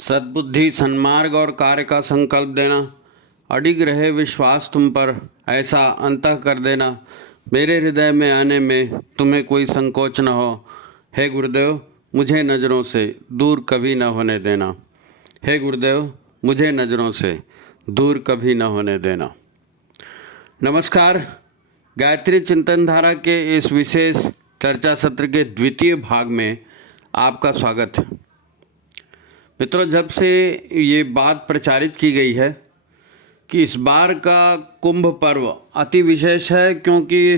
सद्बुद्धि, सन्मार्ग और कार्य का संकल्प देना, अडिग रहे विश्वास तुम पर, ऐसा अंतः कर देना, मेरे हृदय में आने में तुम्हें कोई संकोच न हो। हे गुरुदेव, मुझे नज़रों से दूर कभी न होने देना। हे गुरुदेव, मुझे नज़रों से दूर कभी न होने देना। नमस्कार। गायत्री चिंतन धारा के इस विशेष चर्चा सत्र के द्वितीय भाग में आपका स्वागत है। मित्रों, जब से ये बात प्रचारित की गई है कि इस बार का कुंभ पर्व अति विशेष है, क्योंकि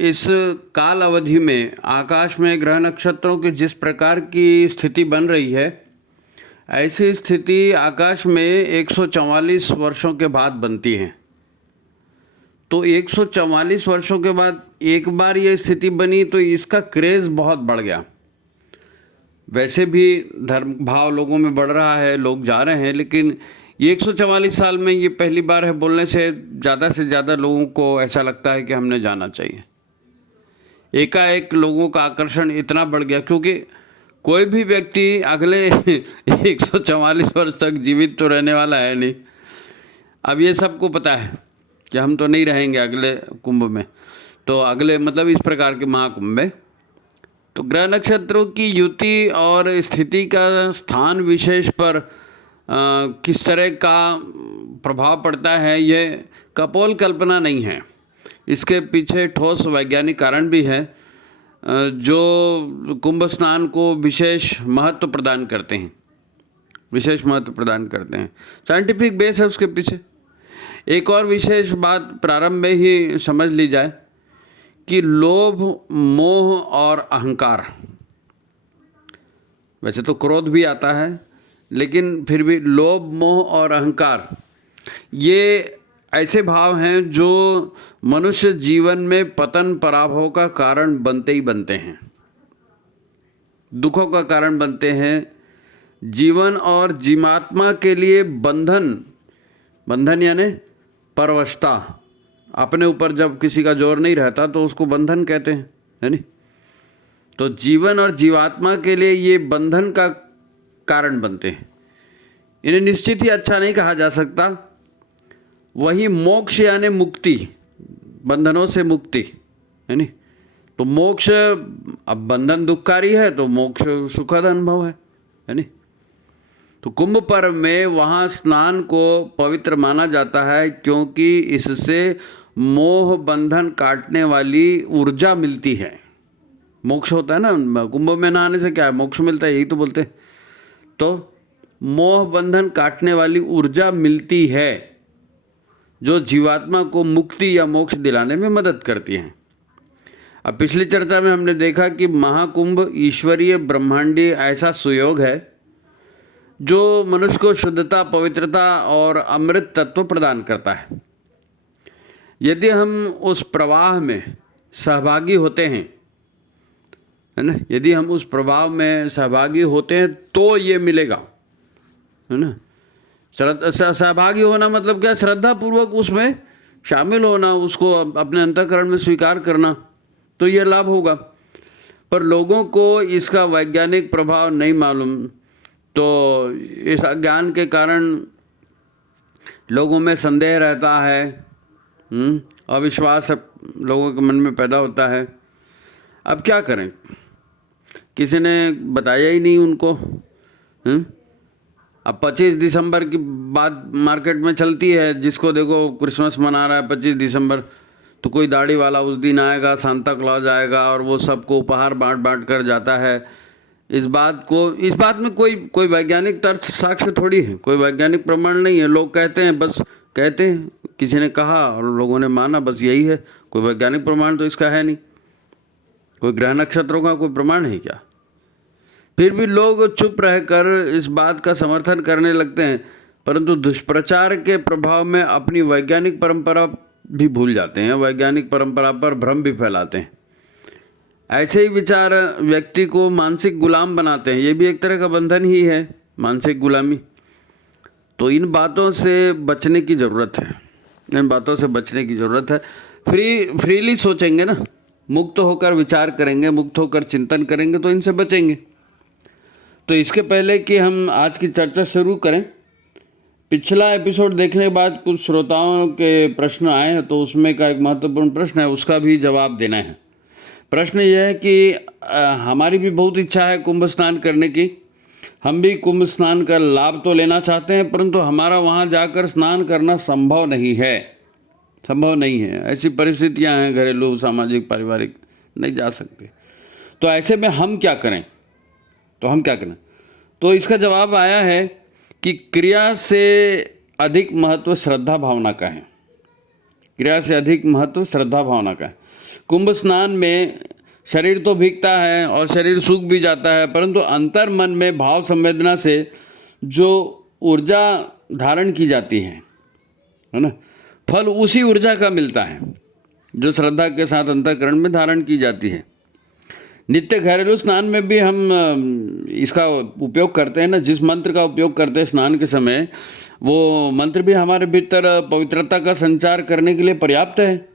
इस काल अवधि में आकाश में ग्रह नक्षत्रों की जिस प्रकार की स्थिति बन रही है, ऐसी स्थिति आकाश में 144 वर्षों के बाद बनती है। तो 144 वर्षों के बाद एक बार ये स्थिति बनी तो इसका क्रेज़ बहुत बढ़ गया। वैसे भी धर्म भाव लोगों में बढ़ रहा है, लोग जा रहे हैं, लेकिन ये 144 साल में ये पहली बार है। बोलने से ज़्यादा लोगों को ऐसा लगता है कि हमने जाना चाहिए। एकाएक लोगों का आकर्षण इतना बढ़ गया, क्योंकि कोई भी व्यक्ति अगले 144 वर्ष तक जीवित तो रहने वाला है नहीं। अब ये सबको पता है कि हम तो नहीं रहेंगे अगले कुंभ में, तो अगले मतलब इस प्रकार के महाकुंभ में। तो ग्रह नक्षत्रों की युति और स्थिति का स्थान विशेष पर किस तरह का प्रभाव पड़ता है, ये कपोल कल्पना नहीं है। इसके पीछे ठोस वैज्ञानिक कारण भी है, जो कुंभ स्नान को विशेष महत्व प्रदान करते हैं। साइंटिफिक बेस है उसके पीछे। एक और विशेष बात प्रारंभ में ही समझ ली जाए कि लोभ, मोह और अहंकार, वैसे तो क्रोध भी आता है, लेकिन फिर भी लोभ, मोह और अहंकार ये ऐसे भाव हैं जो मनुष्य जीवन में पतन पराभव का कारण बनते ही बनते हैं, दुखों का कारण बनते हैं। जीवन और जीवात्मा के लिए बंधन यानी परवशता, अपने ऊपर जब किसी का जोर नहीं रहता तो उसको बंधन कहते हैं, है नहीं? तो जीवन और जीवात्मा के लिए ये बंधन का कारण बनते हैं। इन्हें निश्चित ही अच्छा नहीं कहा जा सकता। वही मोक्ष यानी मुक्ति, बंधनों से मुक्ति, है नहीं? तो मोक्ष, अब बंधन दुखकारी है तो मोक्ष सुखद अनुभव है नहीं? तो कुंभ पर्व में वहाँ स्नान को पवित्र माना जाता है, क्योंकि इससे मोह बंधन काटने वाली ऊर्जा मिलती है। मोक्ष होता है ना, कुंभ में नहाने से क्या है, मोक्ष मिलता है, यही तो बोलते हैं। तो मोह बंधन काटने वाली ऊर्जा मिलती है, जो जीवात्मा को मुक्ति या मोक्ष दिलाने में मदद करती है। अब पिछली चर्चा में हमने देखा कि महाकुंभ ईश्वरीय ब्रह्मांडीय ऐसा सुयोग है जो मनुष्य को शुद्धता, पवित्रता और अमृत तत्व प्रदान करता है। यदि हम उस प्रवाह में सहभागी होते हैं, है ना, यदि हम उस प्रवाह में सहभागी होते हैं तो ये मिलेगा, है ना। सहभागी होना मतलब क्या? श्रद्धा पूर्वक उसमें शामिल होना, उसको अपने अंतःकरण में स्वीकार करना, तो ये लाभ होगा। पर लोगों को इसका वैज्ञानिक प्रभाव नहीं मालूम, तो इस अज्ञान के कारण लोगों में संदेह रहता है, अविश्वास लोगों के मन में पैदा होता है। अब क्या करें? किसी ने बताया ही नहीं उनको। अब 25 दिसंबर की बात मार्केट में चलती है, जिसको देखो क्रिसमस मना रहा है 25 दिसंबर, तो कोई दाढ़ी वाला उस दिन आएगा, सांता क्लॉज आएगा और वो सबको उपहार बांट कर जाता है। इस बात में कोई वैज्ञानिक तर्क साक्ष्य थोड़ी है, कोई वैज्ञानिक प्रमाण नहीं है। लोग कहते हैं, बस कहते हैं, किसी ने कहा और लोगों ने माना, बस यही है। कोई वैज्ञानिक प्रमाण तो इसका है नहीं। कोई ग्रह नक्षत्रों का कोई प्रमाण है क्या? फिर भी लोग चुप रहकर इस बात का समर्थन करने लगते हैं, परंतु दुष्प्रचार के प्रभाव में अपनी वैज्ञानिक परंपरा भी भूल जाते हैं, वैज्ञानिक परंपरा पर भ्रम भी फैलाते हैं। ऐसे ही विचार व्यक्ति को मानसिक गुलाम बनाते हैं। ये भी एक तरह का बंधन ही है, मानसिक गुलामी। तो इन बातों से बचने की ज़रूरत है। फ्रीली सोचेंगे ना, मुक्त होकर विचार करेंगे, मुक्त होकर चिंतन करेंगे तो इनसे बचेंगे। तो इसके पहले कि हम आज की चर्चा शुरू करें, पिछला एपिसोड देखने के बाद कुछ श्रोताओं के प्रश्न आए हैं, तो उसमें का एक महत्वपूर्ण प्रश्न है, उसका भी जवाब देना है। प्रश्न यह है कि हमारी भी बहुत इच्छा है कुंभ स्नान करने की, हम भी कुंभ स्नान का लाभ तो लेना चाहते हैं, परंतु हमारा वहाँ जाकर स्नान करना संभव नहीं है। ऐसी परिस्थितियाँ हैं, घरेलू, सामाजिक, पारिवारिक, नहीं जा सकते। तो ऐसे में हम क्या करें? तो इसका जवाब आया है कि क्रिया से अधिक महत्व श्रद्धा भावना का है। कुंभ स्नान में शरीर तो भीगता है और शरीर सूख भी जाता है, परंतु अंतर मन में भाव संवेदना से जो ऊर्जा धारण की जाती है ना, फल उसी ऊर्जा का मिलता है जो श्रद्धा के साथ अंतःकरण में धारण की जाती है। नित्य घरेलू स्नान में भी हम इसका उपयोग करते हैं ना, जिस मंत्र का उपयोग करते हैं स्नान के समय, वो मंत्र भी हमारे भीतर पवित्रता का संचार करने के लिए पर्याप्त है।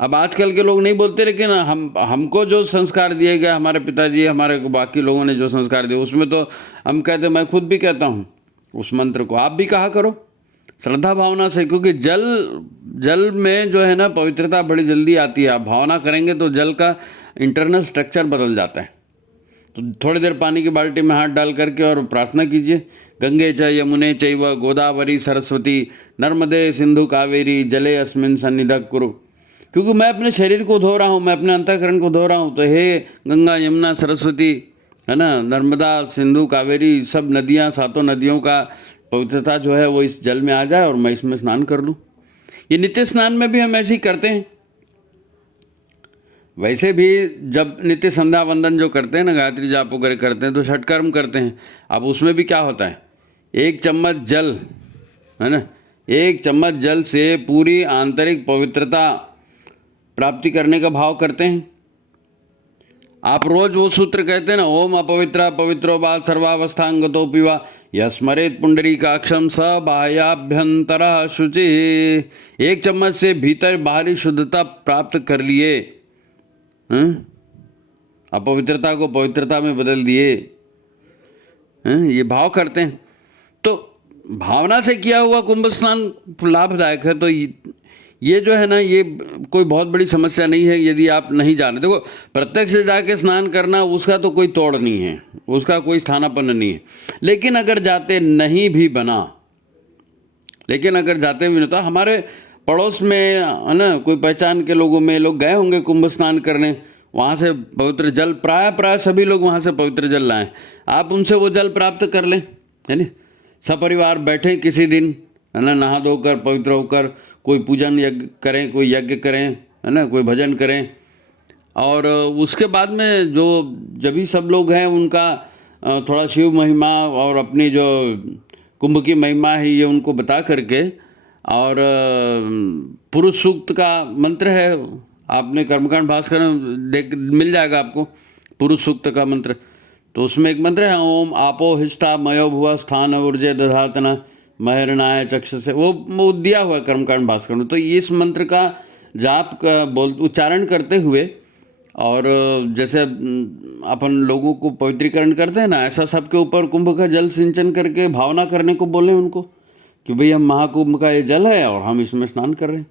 अब आजकल के लोग नहीं बोलते, लेकिन हमको जो संस्कार दिए गए, हमारे पिताजी, हमारे बाकी लोगों ने जो संस्कार दिए, उसमें तो हम कहते, मैं खुद भी कहता हूँ उस मंत्र को, आप भी कहा करो श्रद्धा भावना से, क्योंकि जल में जो है ना पवित्रता बड़ी जल्दी आती है। आप भावना करेंगे तो जल का इंटरनल स्ट्रक्चर बदल जाता है। तो थोड़ी देर पानी की बाल्टी में हाथ डाल करके और प्रार्थना कीजिए, गंगे च यमुने चैव गोदावरी सरस्वती नर्मदे सिंधु कावेरी जले अस्मिन् सन्निधः कुरु। क्योंकि मैं अपने शरीर को धो रहा हूँ, मैं अपने अंतःकरण को धो रहा हूँ, तो हे गंगा यमुना सरस्वती, है ना, नर्मदा सिंधु कावेरी, सब नदियाँ, सातों नदियों का पवित्रता जो है वो इस जल में आ जाए और मैं इसमें स्नान कर लूँ। ये नित्य स्नान में भी हम ऐसे ही करते हैं। वैसे भी जब नित्य संध्या वंदन जो करते हैं ना, गायत्री जाप वगैरह करते हैं, तो षटकर्म करते हैं। अब उसमें भी क्या होता है, 1 चम्मच जल, है ना, 1 चम्मच जल से पूरी आंतरिक पवित्रता प्राप्ति करने का भाव करते हैं। आप रोज वो सूत्र कहते हैं ना, ओम अपवित्र पवित्रो वा सर्वावस्थांगतो पिवा यस्मरेत पुंडरीकाक्षम स बाह्याभ्यंतर शुचि। 1 चम्मच से भीतर बाहरी शुद्धता प्राप्त कर लिए, अपवित्रता को पवित्रता में बदल दिए, ये भाव करते हैं। तो भावना से किया हुआ कुंभ स्नान लाभदायक है। तो ये जो है ना, ये कोई बहुत बड़ी समस्या नहीं है यदि आप नहीं जाने। देखो, प्रत्यक्ष से जाके स्नान करना उसका तो कोई तोड़ नहीं है, उसका कोई स्थानापन्न नहीं है। लेकिन अगर जाते भी बना, तो हमारे पड़ोस में, है ना, कोई पहचान के लोगों में लोग गए होंगे कुंभ स्नान करने, वहाँ से पवित्र जल, प्राय सभी लोग वहाँ से पवित्र जल लाएं, आप उनसे वो जल प्राप्त कर लें, है ना। सपरिवार बैठें किसी दिन, है ना, नहा धोकर पवित्र होकर कोई पूजन यज्ञ करें, कोई यज्ञ करें, है ना, कोई भजन करें, और उसके बाद में जब भी सब लोग हैं उनका थोड़ा शिव महिमा और अपनी जो कुंभ की महिमा है ये उनको बता करके, और पुरुष सूक्त का मंत्र है, आपने कर्मकांड भास्कर मिल जाएगा आपको पुरुष सूक्त का मंत्र। तो उसमें एक मंत्र है, ओम आपो हिष्ठा मयो भुवा स्थान ऊर्जे दधातना महरणाय चक्ष से, वो दिया हुआ कर्मकांड भास्कर में। तो इस मंत्र का जाप का उच्चारण करते हुए, और जैसे अपन लोगों को पवित्रीकरण करते हैं ना, ऐसा सबके ऊपर कुंभ का जल सिंचन करके भावना करने को बोले उनको कि भाई हम महाकुंभ का ये जल है और हम इसमें स्नान कर रहे हैं।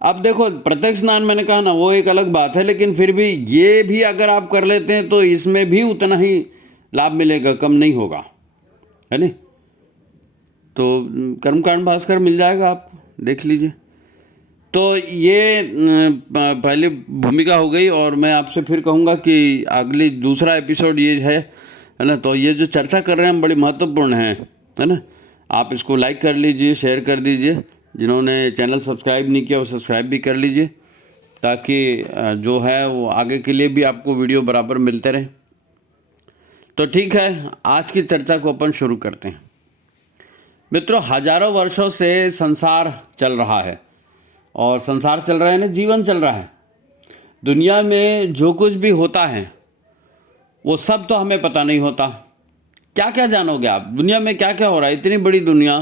अब देखो, प्रत्यक्ष स्नान मैंने कहा ना, वो एक अलग बात है, लेकिन फिर भी ये भी अगर आप कर लेते हैं तो इसमें भी उतना ही लाभ मिलेगा, कम नहीं होगा, है ना। तो कर्मकांड भास्कर मिल जाएगा आपको, देख लीजिए। तो ये पहले भूमिका हो गई, और मैं आपसे फिर कहूँगा कि अगली दूसरा एपिसोड ये है ना। तो ये जो चर्चा कर रहे हैं हम बड़ी महत्वपूर्ण है ना। आप इसको लाइक कर लीजिए, शेयर कर दीजिए, जिन्होंने चैनल सब्सक्राइब नहीं किया वो सब्सक्राइब भी कर लीजिए, ताकि जो है वो आगे के लिए भी आपको वीडियो बराबर मिलते रहे। तो ठीक है, आज की चर्चा को अपन शुरू करते हैं। मित्रों, हजारों वर्षों से संसार चल रहा है, और संसार चल रहा है ना, जीवन चल रहा है। दुनिया में जो कुछ भी होता है वो सब तो हमें पता नहीं होता। क्या क्या जानोगे आप, दुनिया में क्या क्या हो रहा है, इतनी बड़ी दुनिया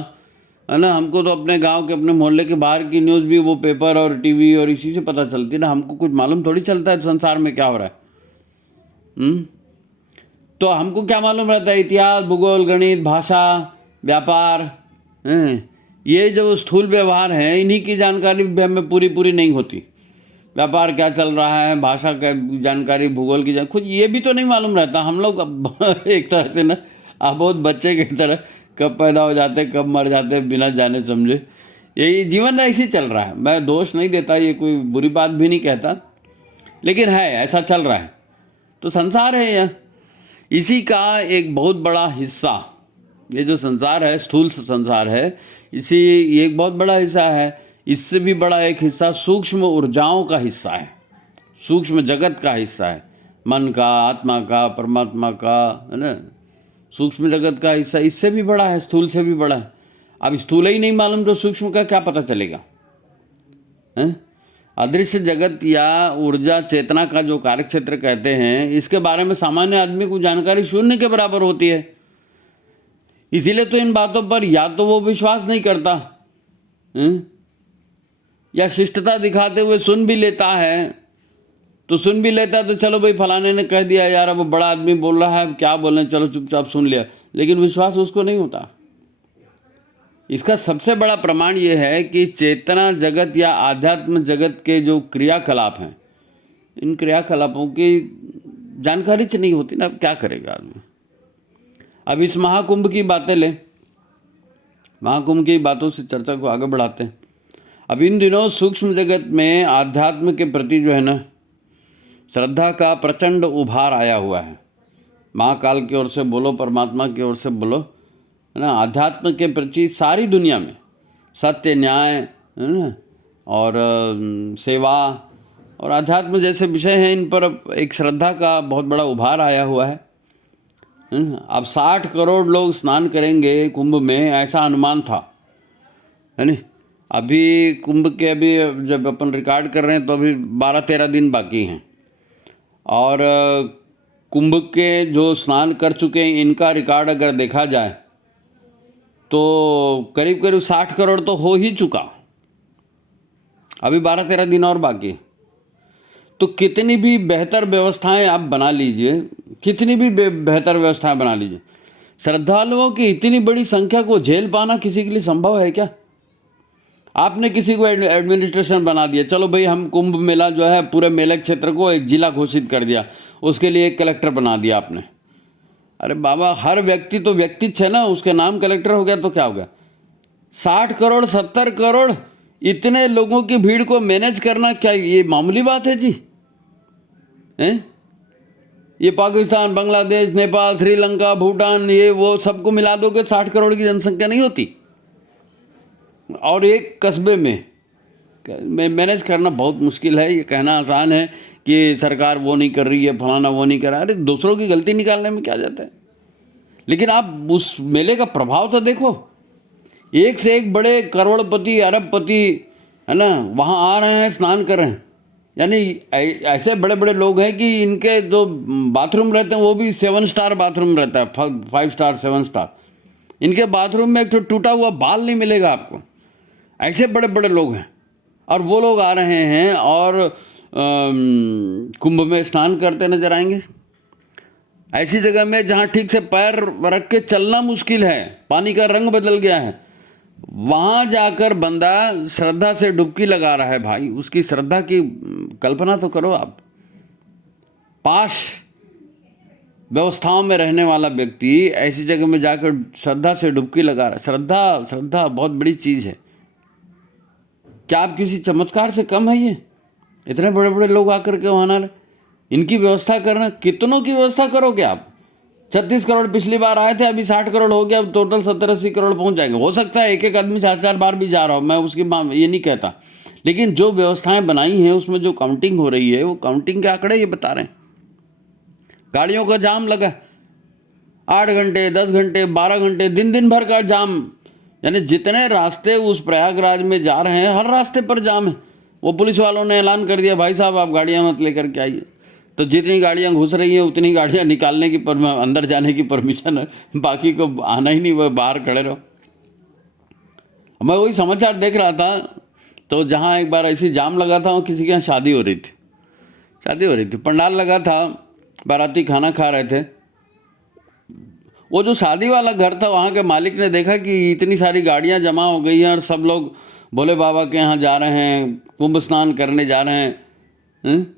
है ना। हमको तो अपने गांव के, अपने मोहल्ले के बाहर की न्यूज़ भी वो पेपर और टीवी और इसी से पता चलती है ना, हमको कुछ मालूम थोड़ी चलता है संसार में क्या हो रहा है। तो हमको क्या मालूम रहता है? इतिहास, भूगोल, गणित, भाषा, व्यापार, ये जो स्थूल व्यवहार हैं, इन्हीं की जानकारी भी हमें पूरी पूरी नहीं होती। व्यापार क्या चल रहा है, भाषा का जानकारी, भूगोल की खुद ये भी तो नहीं मालूम रहता। हम लोग एक तरह से ना आप बहुत बच्चे की तरह कब पैदा हो जाते कब मर जाते बिना जाने समझे, यही जीवन ऐसे चल रहा है। मैं दोष नहीं देता, ये कोई बुरी बात भी नहीं कहता, लेकिन है ऐसा चल रहा है। तो संसार है यह, इसी का एक बहुत बड़ा हिस्सा, ये जो संसार है, स्थूल संसार है, इसी ये एक बहुत बड़ा हिस्सा है। इससे भी बड़ा एक हिस्सा सूक्ष्म ऊर्जाओं का हिस्सा है, सूक्ष्म जगत का हिस्सा है, मन का, आत्मा का, परमात्मा का, है ना, सूक्ष्म जगत का हिस्सा इससे भी बड़ा है, स्थूल से भी बड़ा है। अब स्थूल ही नहीं मालूम तो सूक्ष्म का क्या पता चलेगा? हैं? अदृश्य जगत या ऊर्जा चेतना का जो कार्यक्षेत्र कहते हैं, इसके बारे में सामान्य आदमी को जानकारी शून्य के बराबर होती है। इसीलिए तो इन बातों पर या तो वो विश्वास नहीं करता, या शिष्टता दिखाते हुए सुन भी लेता है। तो सुन भी लेता है तो चलो भाई फलाने ने कह दिया यार, अब बड़ा आदमी बोल रहा है, क्या बोलें, चलो चुपचाप सुन लिया, लेकिन विश्वास उसको नहीं होता। इसका सबसे बड़ा प्रमाण ये है कि चेतना जगत या आध्यात्म जगत के जो क्रियाकलाप हैं, इन क्रियाकलापों की जानकारी नहीं होती ना, अब क्या करेगा आदमी। अब इस महाकुंभ की बातें लें, महाकुंभ की बातों से चर्चा को आगे बढ़ाते हैं। अब इन दिनों सूक्ष्म जगत में आध्यात्म के प्रति जो है ना, श्रद्धा का प्रचंड उभार आया हुआ है। महाकाल की ओर से बोलो, परमात्मा की ओर से बोलो, है ना, आध्यात्म के प्रति सारी दुनिया में सत्य, न्याय, है ना, और सेवा और आध्यात्म जैसे विषय हैं, इन पर एक श्रद्धा का बहुत बड़ा उभार आया हुआ है। अब 60 करोड़ लोग स्नान करेंगे कुंभ में, ऐसा अनुमान था, है ना। अभी कुंभ के अभी जब अपन रिकॉर्ड कर रहे हैं तो अभी 12-13 दिन बाकी हैं, और कुंभ के जो स्नान कर चुके हैं इनका रिकॉर्ड अगर देखा जाए तो करीब करीब 60 करोड़ तो हो ही चुका, अभी 12-13 दिन और बाकी। तो कितनी भी बेहतर व्यवस्थाएं आप बना लीजिए, कितनी भी बेहतर व्यवस्थाएं बना लीजिए, श्रद्धालुओं की इतनी बड़ी संख्या को झेल पाना किसी के लिए संभव है क्या? आपने किसी को एडमिनिस्ट्रेशन बना दिया, चलो भाई हम कुंभ मेला जो है पूरे मेले क्षेत्र को एक जिला घोषित कर दिया, उसके लिए एक कलेक्टर बना दिया आपने। अरे बाबा, हर व्यक्ति तो व्यक्ति है ना, उसके नाम कलेक्टर हो गया तो क्या हो गया? 60 करोड़ 70 करोड़ इतने लोगों की भीड़ को मैनेज करना क्या ये मामूली बात है जी? हैं? ये पाकिस्तान, बांग्लादेश, नेपाल, श्रीलंका, भूटान, ये वो सबको मिला दोगे 60 करोड़ की जनसंख्या नहीं होती। और एक कस्बे में मैनेज करना बहुत मुश्किल है। ये कहना आसान है कि सरकार वो नहीं कर रही है, फलाना वो नहीं कर रहा है, अरे दूसरों की गलती निकालने में क्या जाता है। लेकिन आप उस मेले का प्रभाव तो देखो, एक से एक बड़े करोड़पति, अरबपति, है ना, वहाँ आ रहे हैं, स्नान कर रहे हैं। यानी ऐसे बड़े बड़े लोग हैं कि इनके जो बाथरूम रहते हैं वो भी 7 स्टार बाथरूम रहता है, 5 स्टार 7 स्टार। इनके बाथरूम में एक तो टूटा हुआ बाल नहीं मिलेगा आपको, ऐसे बड़े बड़े लोग हैं। और वो लोग आ रहे हैं और कुंभ में स्नान करते नजर आएंगे, ऐसी जगह में जहाँ ठीक से पैर रख के चलना मुश्किल है, पानी का रंग बदल गया है। वहाँ जाकर बंदा श्रद्धा से डुबकी लगा रहा है। भाई, उसकी श्रद्धा की कल्पना तो करो आप। पाश व्यवस्थाओं में रहने वाला व्यक्ति ऐसी जगह में जाकर श्रद्धा से डुबकी लगा रहा है। श्रद्धा बहुत बड़ी चीज़ है। क्या आप किसी चमत्कार से कम है? ये इतने बड़े बड़े लोग आकर के वहाँ ना, इनकी व्यवस्था करना, कितनों की व्यवस्था करोगे आप? 36 करोड़ पिछली बार आए थे, अभी 60 करोड़ हो गया, अब टोटल 70-80 करोड़ पहुँच जाएंगे। हो सकता है एक एक आदमी 4-4 बार भी जा रहा हो, मैं उसकी ये नहीं कहता, लेकिन जो व्यवस्थाएं बनाई हैं उसमें जो काउंटिंग हो रही है वो काउंटिंग के आंकड़े ये बता रहे हैं। गाड़ियों का जाम लगा, 8 घंटे, 10 घंटे, 12 घंटे, दिन भर का जाम। यानी जितने रास्ते उस प्रयागराज में जा रहे हैं, हर रास्ते पर जाम है। वो पुलिस वालों ने ऐलान कर दिया, भाई साहब आप गाड़ियाँ मत लेकर के आइए। तो जितनी गाड़ियाँ घुस रही हैं उतनी गाड़ियाँ निकालने की अंदर जाने की परमिशन है, बाकी को आना ही नहीं, वो बाहर खड़े रहो। मैं वही समाचार देख रहा था, तो जहाँ एक बार ऐसी जाम लगा था, वो किसी के यहाँ शादी हो रही थी, पंडाल लगा था, बाराती खाना खा रहे थे, वो जो शादी वाला घर था वहाँ के मालिक ने देखा कि इतनी सारी गाड़ियाँ जमा हो गई हैं और सब लोग भोले बाबा के यहाँ जा रहे हैं, कुंभ स्नान करने जा रहे हैं, हैं?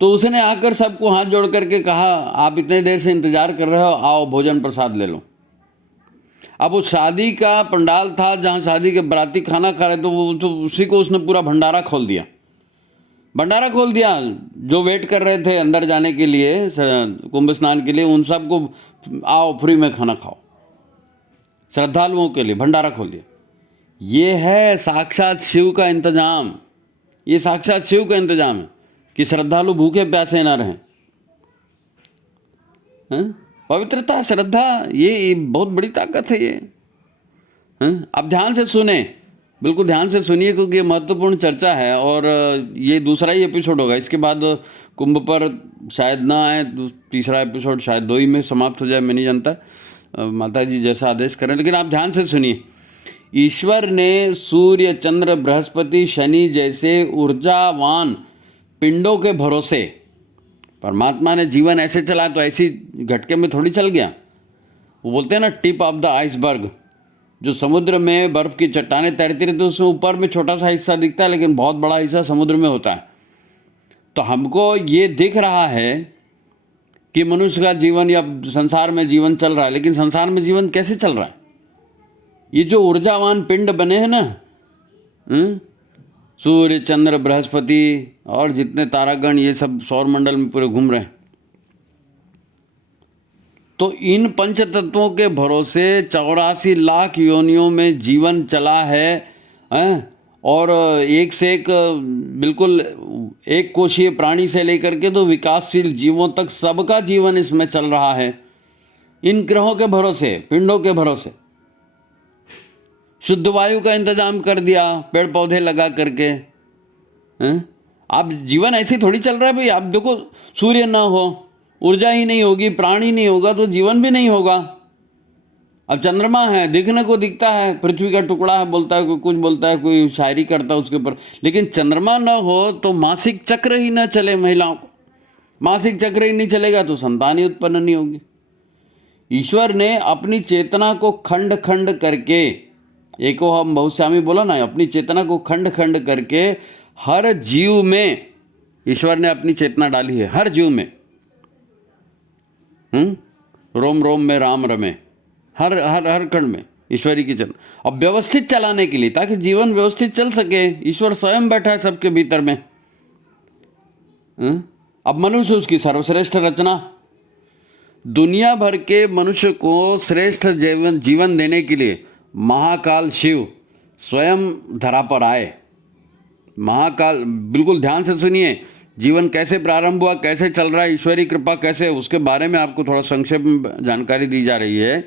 तो उसने आकर सबको हाथ जोड़ करके कहा, आप इतने देर से इंतज़ार कर रहे हो, आओ भोजन प्रसाद ले लो। अब वो शादी का पंडाल था जहाँ शादी के बराती खाना खा रहे, तो वो तो उसी को उसने पूरा भंडारा खोल दिया। भंडारा खोल दिया। जो वेट कर रहे थे अंदर जाने के लिए, कुंभ स्नान के लिए, उन सबको आओ फ्री में खाना खाओ। श्रद्धालुओं के लिए भंडारा खोल दिया। ये है साक्षात शिव का इंतजाम। ये साक्षात शिव का इंतजाम है कि श्रद्धालु भूखे प्यासे ना रहें। पवित्रता, श्रद्धा, ये बहुत बड़ी ताकत है ये। अब ध्यान से सुने, बिल्कुल ध्यान से सुनिए, क्योंकि ये महत्वपूर्ण चर्चा है और ये दूसरा ही एपिसोड होगा। इसके बाद कुंभ पर शायद ना आए, तीसरा एपिसोड शायद 2 ही में समाप्त हो जाए, मैं नहीं जानता, माता जी जैसा आदेश करें। लेकिन आप ध्यान से सुनिए। ईश्वर ने सूर्य, चंद्र, बृहस्पति, शनि जैसे ऊर्जावान पिंडों के भरोसे, परमात्मा ने जीवन ऐसे चला तो ऐसी झटके में थोड़ी चल गया। वो बोलते हैं ना, टिप ऑफ द आइसबर्ग। जो समुद्र में बर्फ़ की चट्टानें तैरती रहती है, उसमें ऊपर में छोटा सा हिस्सा दिखता है, लेकिन बहुत बड़ा हिस्सा समुद्र में होता है। तो हमको ये दिख रहा है कि मनुष्य का जीवन या संसार में जीवन चल रहा है, लेकिन संसार में जीवन कैसे चल रहा है? ये जो ऊर्जावान पिंड बने हैं ना, सूर्य, चंद्र, बृहस्पति और जितने तारागण, ये सब सौर मंडल में पूरे घूम रहे हैं। तो इन पंच तत्वों के भरोसे 84 लाख योनियों में जीवन चला है, और एक से एक, बिल्कुल एक कोशीय प्राणी से लेकर के तो विकासशील जीवों तक सबका जीवन इसमें चल रहा है, इन ग्रहों के भरोसे, पिंडों के भरोसे। शुद्ध वायु का इंतजाम कर दिया पेड़ पौधे लगा करके। अब जीवन ऐसे थोड़ी चल रहा है भाई। आप देखो, सूर्य ना हो, ऊर्जा ही नहीं होगी, प्राणी नहीं होगा, तो जीवन भी नहीं होगा। अब चंद्रमा है, दिखने को दिखता है, पृथ्वी का टुकड़ा है, बोलता है कोई, कुछ बोलता है, कोई शायरी करता है उसके ऊपर, लेकिन चंद्रमा ना हो तो मासिक चक्र ही ना चले महिलाओं को। मासिक चक्र ही नहीं चलेगा तो संतान ही उत्पन्न नहीं होगी। ईश्वर ने अपनी चेतना को खंड खंड करके, एको हम बहुश्यामी बोला ना, अपनी चेतना को खंड खंड करके हर जीव में ईश्वर ने अपनी चेतना डाली है, हर जीव में। रोम रोम में राम रमे, हर हर हर कण में ईश्वरी की चेतना। अब व्यवस्थित चलाने के लिए, ताकि जीवन व्यवस्थित चल सके, ईश्वर स्वयं बैठा है सबके भीतर में। अब मनुष्य उसकी सर्वश्रेष्ठ रचना। दुनिया भर के मनुष्य को श्रेष्ठ जीवन देने के लिए महाकाल शिव स्वयं धरा पर आए। महाकाल, बिल्कुल ध्यान से सुनिए, जीवन कैसे प्रारंभ हुआ, कैसे चल रहा है, ईश्वरी कृपा कैसे, उसके बारे में आपको थोड़ा संक्षेप में जानकारी दी जा रही है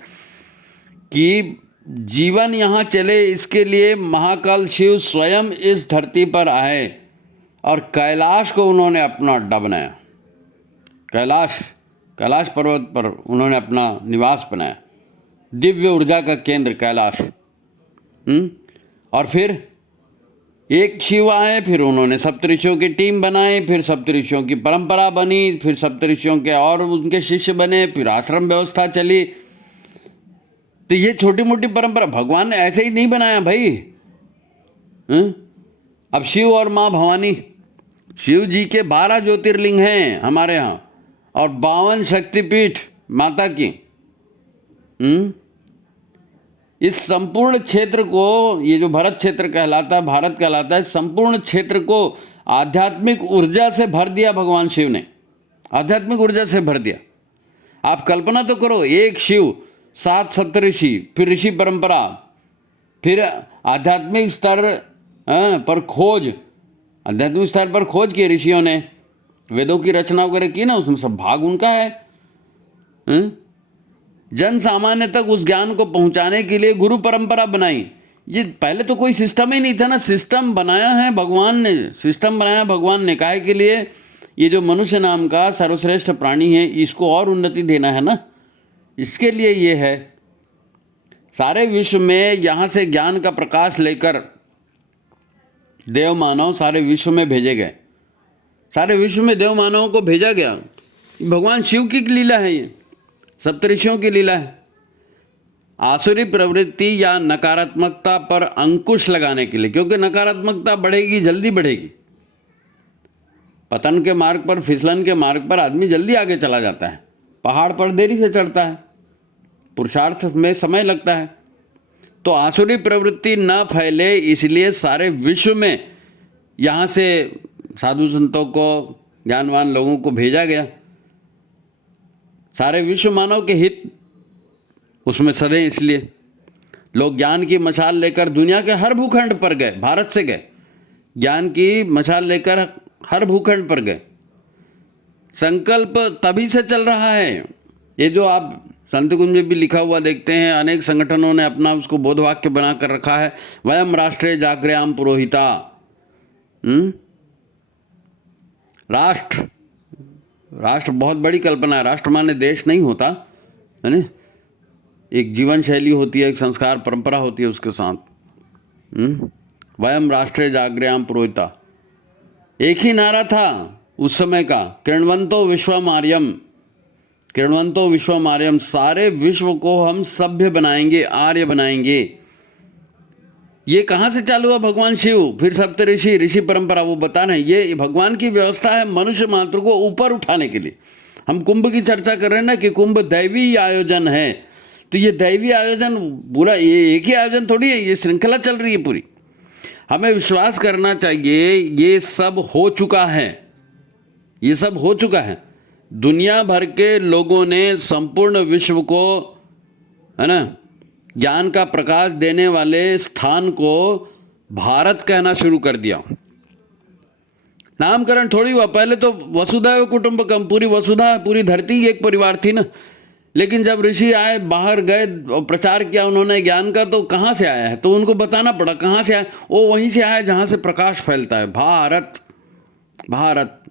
कि जीवन यहाँ चले, इसके लिए महाकाल शिव स्वयं इस धरती पर आए और कैलाश को उन्होंने अपना अड्डा बनाया। कैलाश पर्वत पर उन्होंने अपना निवास बनाया, दिव्य ऊर्जा का केंद्र कैलाश। और फिर एक शिव आए, फिर उन्होंने सप्तऋषियों की टीम बनाई, फिर सप्तऋषियों की परंपरा बनी, फिर सप्तऋषियों के और उनके शिष्य बने, फिर आश्रम व्यवस्था चली। तो ये छोटी मोटी परंपरा भगवान ने ऐसे ही नहीं बनाया भाई। अब शिव और माँ भवानी, शिव जी के 12 ज्योतिर्लिंग हैं हमारे यहाँ और 52 शक्तिपीठ माता की। इस संपूर्ण क्षेत्र को, ये जो भरत क्षेत्र कहलाता है, भारत कहलाता है, संपूर्ण क्षेत्र को आध्यात्मिक ऊर्जा से भर दिया भगवान शिव ने, आध्यात्मिक ऊर्जा से भर दिया। आप कल्पना तो करो, एक शिव, 7 सप्तऋषि, फिर ऋषि परंपरा, फिर आध्यात्मिक स्तर पर खोज, आध्यात्मिक स्तर पर खोज की ऋषियों ने, वेदों की रचना वगैरह की ना, उसमें सब भाग उनका है। जन सामान्य तक उस ज्ञान को पहुंचाने के लिए गुरु परंपरा बनाई। ये पहले तो कोई सिस्टम ही नहीं था ना, सिस्टम बनाया है भगवान ने, सिस्टम बनाया भगवान ने। काहे के लिए? ये जो मनुष्य नाम का सर्वश्रेष्ठ प्राणी है, इसको और उन्नति देना है ना, इसके लिए ये है। सारे विश्व में यहाँ से ज्ञान का प्रकाश लेकर देव मानव सारे विश्व में भेजे गए, सारे विश्व में देव मानवों को भेजा गया। भगवान शिव की लीला है ये। सप्तऋषियों की लीला है। आसुरी प्रवृत्ति या नकारात्मकता पर अंकुश लगाने के लिए, क्योंकि नकारात्मकता बढ़ेगी, जल्दी बढ़ेगी। पतन के मार्ग पर, फिसलन के मार्ग पर आदमी जल्दी आगे चला जाता है, पहाड़ पर देरी से चढ़ता है, पुरुषार्थ में समय लगता है। तो आसुरी प्रवृत्ति न फैले इसलिए सारे विश्व में यहाँ से साधु संतों को, ज्ञानवान लोगों को भेजा गया। सारे विश्व मानव के हित उसमें सधे, इसलिए लोग ज्ञान की मशाल लेकर दुनिया के हर भूखंड पर गए, भारत से गए, ज्ञान की मशाल लेकर हर भूखंड पर गए। संकल्प तभी से चल रहा है। ये जो आप संत कुंज में भी लिखा हुआ देखते हैं, अनेक संगठनों ने अपना उसको बोधवाक्य बना कर रखा है, वयम राष्ट्रे जागृयाम पुरोहिता। राष्ट्र बहुत बड़ी कल्पना है। राष्ट्र माने देश नहीं होता है ना, एक जीवन शैली होती है, एक संस्कार परंपरा होती है उसके साथ। वयम राष्ट्रे जागृयाम पुरोहिता, एक ही नारा था उस समय का, कृण्वन्तो विश्वम आर्यम, कृण्वन्तो विश्वम आर्यम, सारे विश्व को हम सभ्य बनाएंगे, आर्य बनाएंगे। ये कहाँ से चालू हुआ? भगवान शिव, फिर सप्तऋषि, ऋषि परंपरा, वो बता रहे हैं ये भगवान की व्यवस्था है मनुष्य मात्र को ऊपर उठाने के लिए। हम कुंभ की चर्चा कर रहे हैं ना कि कुंभ दैवी आयोजन है, तो ये दैवी आयोजन पूरा, ये एक ही आयोजन थोड़ी है, ये श्रृंखला चल रही है पूरी। हमें विश्वास करना चाहिए ये सब हो चुका है, ये सब हो चुका है। दुनिया भर के लोगों ने संपूर्ण विश्व को, है ना, ज्ञान का प्रकाश देने वाले स्थान को भारत कहना शुरू कर दिया। नामकरण थोड़ी हुआ, पहले तो वसुधैव कुटुंबकम, पूरी वसुधा, पूरी धरती एक परिवार थी ना। लेकिन जब ऋषि आए, बाहर गए और प्रचार किया उन्होंने ज्ञान का, तो कहाँ से आया है, तो उनको बताना पड़ा कहाँ से आया। वो वहीं से आया जहाँ से प्रकाश फैलता है, भारत। भारत,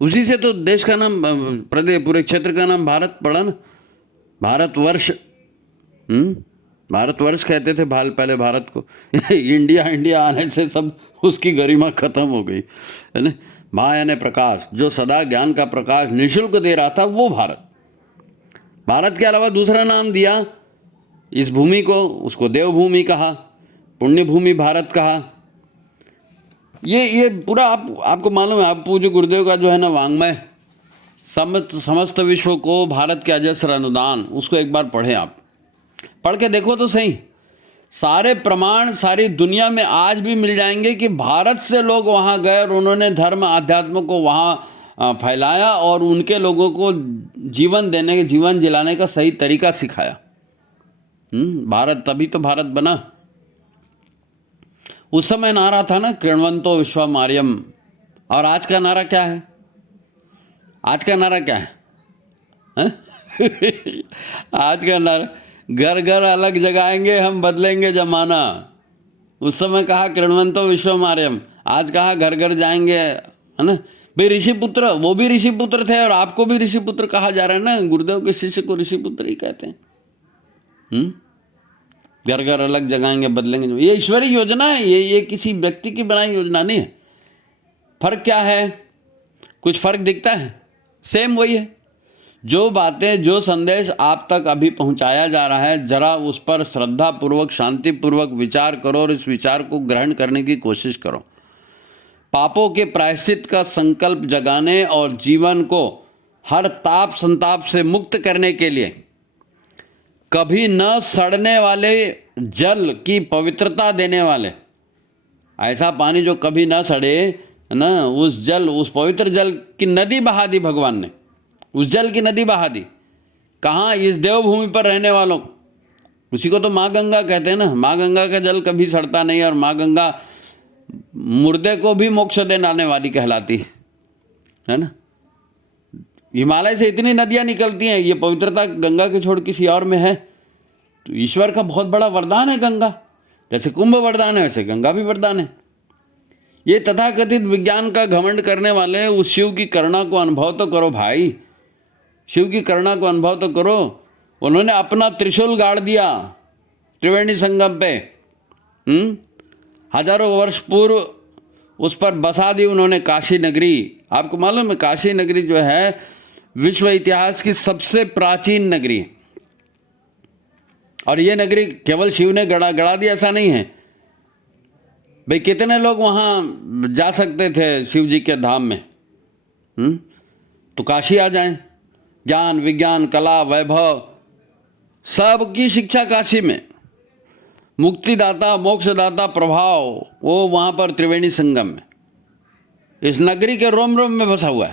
उसी से तो देश का नाम, प्रदेश, पूरे क्षेत्र का नाम भारत पड़ा ना, भारतवर्ष। भारतवर्ष कहते थे पहले भारत को। इंडिया आने से सब उसकी गरिमा खत्म हो गई, है ना। माया ने प्रकाश, जो सदा ज्ञान का प्रकाश निःशुल्क दे रहा था, वो भारत। भारत के अलावा दूसरा नाम दिया इस भूमि को, उसको देवभूमि कहा, पुण्य भूमि भारत कहा। ये पूरा आपको मालूम है, आप पूज्य गुरुदेव का जो है ना वांग्मय, समस्त विश्व को भारत के अजस्र अनुदान, उसको एक बार पढ़े, आप पढ़ के देखो तो सही। सारे प्रमाण सारी दुनिया में आज भी मिल जाएंगे कि भारत से लोग वहाँ गए और उन्होंने धर्म अध्यात्म को वहाँ फैलाया और उनके लोगों को जीवन देने, जीवन जिलाने का सही तरीका सिखाया। भारत, तभी तो भारत बना। उस समय नारा था ना, कृण्वन्तो विश्वम आर्यम। और आज का नारा क्या है? आज का नारा क्या है? आज का नारा, घर घर अलग जगाएंगे हम, बदलेंगे जमाना। उस समय कहा कृण्वन्तो विश्वम आर्यम, आज कहा घर घर जाएंगे, है ना। भाई ऋषिपुत्र, वो भी ऋषिपुत्र थे और आपको भी ऋषिपुत्र कहा जा रहा है ना, गुरुदेव के शिष्य को ऋषिपुत्र ही कहते हैं। घर घर अलग जगाएंगे, बदलेंगे। ये ईश्वरीय योजना है, ये किसी व्यक्ति की बनाई योजना नहीं है। फर्क क्या है? कुछ फर्क दिखता है? सेम वही है। जो बातें, जो संदेश आप तक अभी पहुंचाया जा रहा है, जरा उस पर श्रद्धा पूर्वक, शांति पूर्वक विचार करो और इस विचार को ग्रहण करने की कोशिश करो। पापों के प्रायश्चित का संकल्प जगाने और जीवन को हर ताप संताप से मुक्त करने के लिए कभी न सड़ने वाले जल की पवित्रता देने वाले, ऐसा पानी जो कभी न सड़े ना, उस जल, उस पवित्र जल की नदी बहा दी भगवान ने। उस जल की नदी बहा दी। कहाँ? इस देवभूमि पर रहने वालों। उसी को तो माँ गंगा कहते हैं ना। माँ गंगा का जल कभी सड़ता नहीं और माँ गंगा मुर्दे को भी मोक्ष देने वाली कहलाती है ना। हिमालय से इतनी नदियाँ निकलती हैं, ये पवित्रता गंगा के छोड़ किसी और में है? तो ईश्वर का बहुत बड़ा वरदान है गंगा। जैसे कुंभ वरदान है, वैसे गंगा भी वरदान है। ये तथाकथित विज्ञान का घमंड करने वाले उस शिव की करुणा को अनुभव तो करो भाई, शिव की करुणा को अनुभव तो करो। उन्होंने अपना त्रिशूल गाड़ दिया त्रिवेणी संगम पे, हजारों वर्ष पूर्व उस पर बसा दी उन्होंने काशी नगरी। आपको मालूम है काशी नगरी जो है विश्व इतिहास की सबसे प्राचीन नगरी है। और ये नगरी केवल शिव ने गढ़ा दी ऐसा नहीं है भाई। कितने लोग वहाँ जा सकते थे शिव जी के धाम में? तो काशी आ जाएं। ज्ञान विज्ञान कला वैभव सब की शिक्षा काशी में। मुक्तिदाता मोक्षदाता प्रभाव वो वहाँ पर त्रिवेणी संगम में, इस नगरी के रोम रोम में बसा हुआ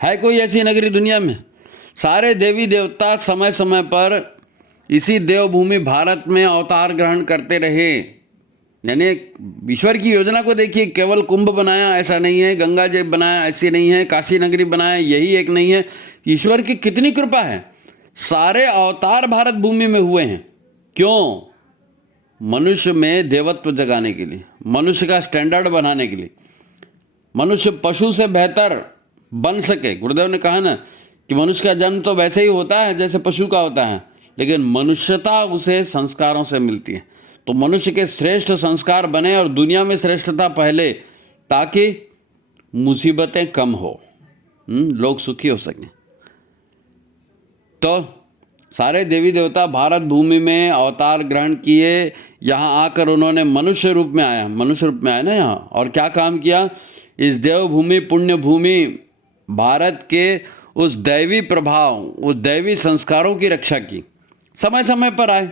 है कोई ऐसी नगरी दुनिया में? सारे देवी देवता समय समय पर इसी देवभूमि भारत में अवतार ग्रहण करते रहे। यानी ईश्वर की योजना को देखिए, केवल कुंभ बनाया ऐसा नहीं है, गंगा जी बनाया ऐसी नहीं है, काशी नगरी बनाया यही एक नहीं है। ईश्वर की कितनी कृपा है, सारे अवतार भारत भूमि में हुए हैं। क्यों? मनुष्य में देवत्व जगाने के लिए, मनुष्य का स्टैंडर्ड बनाने के लिए, मनुष्य पशु से बेहतर बन सके। गुरुदेव ने कहा ना कि मनुष्य का जन्म तो वैसे ही होता है जैसे पशु का होता है, लेकिन मनुष्यता उसे संस्कारों से मिलती है। तो मनुष्य के श्रेष्ठ संस्कार बने और दुनिया में श्रेष्ठता पहले, ताकि मुसीबतें कम हो, लोग सुखी हो सकें। तो सारे देवी देवता भारत भूमि में अवतार ग्रहण किए। यहाँ आकर उन्होंने मनुष्य रूप में आया ना यहाँ, और क्या काम किया? इस देवभूमि पुण्य भूमि भारत के उस दैवी प्रभाव, उस दैवी संस्कारों की रक्षा की। समय समय पर आए।